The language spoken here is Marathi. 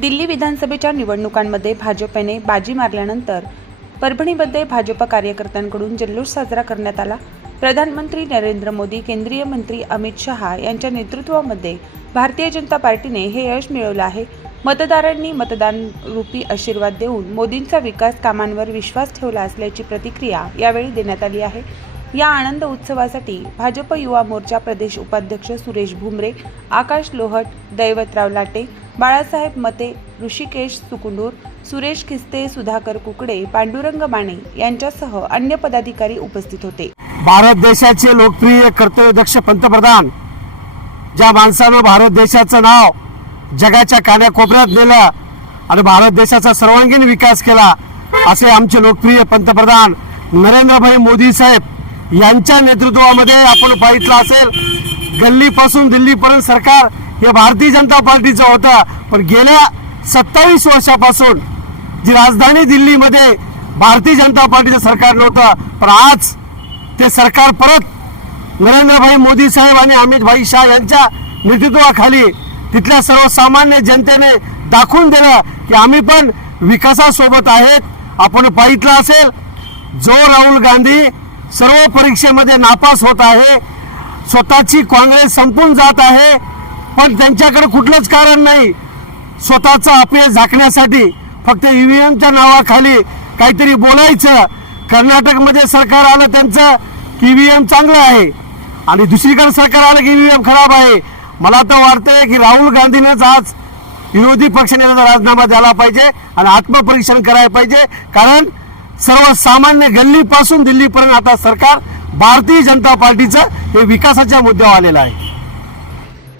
दिल्ली विधानसभेच्या निवडणुकांमध्ये भाजपने बाजी मारल्यानंतर परभणीमध्ये भाजप कार्यकर्त्यांकडून जल्लोष साजरा करण्यात आला. प्रधानमंत्री नरेंद्र मोदी केंद्रीय मंत्री अमित शहा यांच्या नेतृत्वामध्ये भारतीय जनता पार्टीने हे यश मिळवलं आहे. मतदारांनी मतदान रूपी आशीर्वाद देऊन मोदींचा विकास कामांवर विश्वास ठेवला असल्याची प्रतिक्रिया यावेळी देण्यात आली आहे. या आनंद उत्सवासाठी भाजप युवा मोर्चा प्रदेश उपाध्यक्ष सुरेश भुमरे आकाश लोहट दैवतराव लाटे बाळासाहेब मते ऋषिकेश सुकुंडूर सुरेश खिस्ते सुधाकर कुकडे पांडुरंग माने यांच्यासह अन्य पदाधिकारी उपस्थित होते. भारत देशाचे लोकप्रिय कर्तव्यदक्ष पंतप्रधान ज्या माणसानं भारत देशाचं नाव जगाच्या कान्याकोपऱ्यात नेलं आणि भारत देशाचा सर्वांगीण विकास केला असे आमचे लोकप्रिय पंतप्रधान नरेंद्रभाई मोदी साहेब यांच्या नेतृत्वामध्ये आपण पाहितलं असेल गल्लीपासून दिल्लीपर्यंत सरकार हे भारतीय जनता पार्टीचं होतं. पण गेल्या सत्तावीस वर्षापासून जी राजधानी दिल्लीमध्ये भारतीय जनता पार्टीचं सरकार नव्हतं पण आज ते सरकार परत नरेंद्रभाई मोदी साहेब आणि अमित भाई शाह यांच्या नेतृत्वाखाली तिथल्या सर्वसामान्य जनतेने दाखवून दिलं की आम्ही पण विकासासोबत आहेत. आपण पाहितलं असेल जो राहुल गांधी सर्व परीक्षेमध्ये नापास होत आहे स्वतःची काँग्रेस संपून जात आहे पण त्यांच्याकडे कुठलंच कारण नाही. स्वतःचं अपयश झाकण्यासाठी फक्त ईव्हीएमच्या नावाखाली काहीतरी बोलायचं. कर्नाटकमध्ये सरकार आलं त्यांचं ईव्हीएम चांगलं आहे. आणि दुसरीकडे सरकार आलं की ईव्हीएम खराब आहे. मला तर वाटतंय की राहुल गांधीनंच आज विरोधी पक्षनेत्याचा राजीनामा द्यायला पाहिजे आणि आत्मपरीक्षण करायला पाहिजे. कारण सर्वसामान्य गल्लीपासून दिल्लीपर्यंत आता सरकार भारतीय जनता पार्टीचं हे विकासाच्या मुद्द्यावर आलेलं आहे.